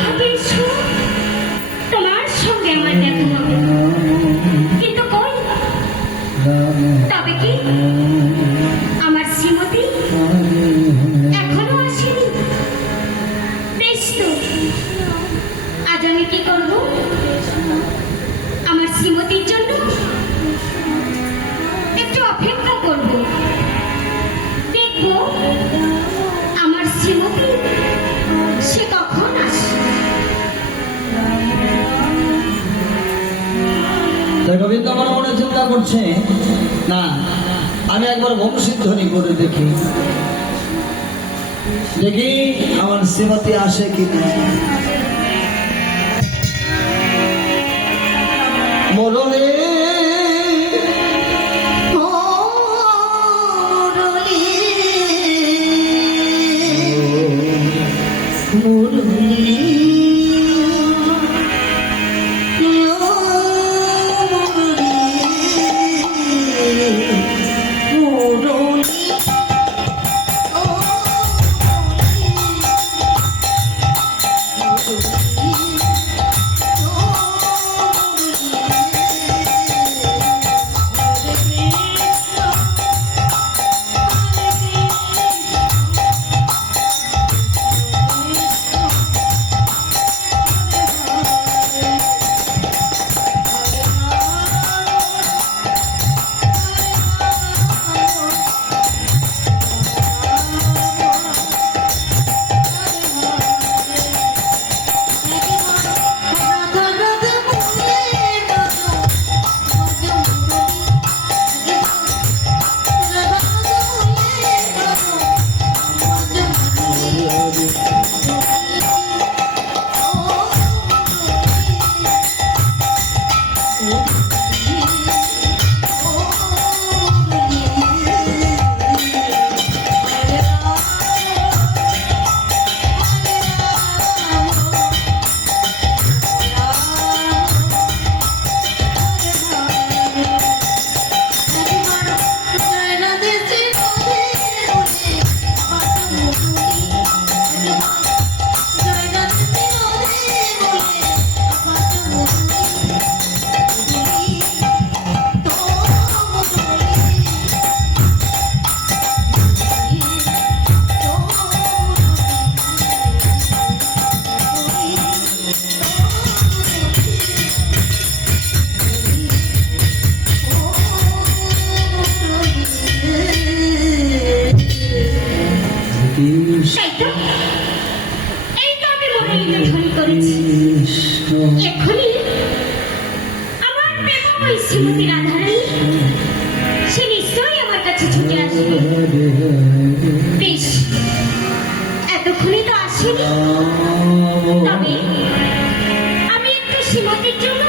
ভাবে এসো, তোমার সঙ্গে আমার দেখা হবে। কিন্তু কই, তবে কি আমার শ্রীমতী এখনো আসেনি? বেশ তো, আজ আমি কি করব আমার শ্রীমতীর জন্য? একটু অপেক্ষা করব, দেখবো আমার শ্রীমতী সে কখন আসে। গোবিন্দ আমার মনে চিন্তা করছে, না আমি একবার বংশীধ্বনি করে দেখি দেখি আমার শ্রীমতী আসে কি মরণে এখনই আমার প্রেমময় শ্রীমতী রাধারানী সে নিশ্চয়ই আমার কাছে ছুটে আসবে। বেশ, এতক্ষণে তো আসেনি, তবে আমি একটু শ্রীমতীর জন্য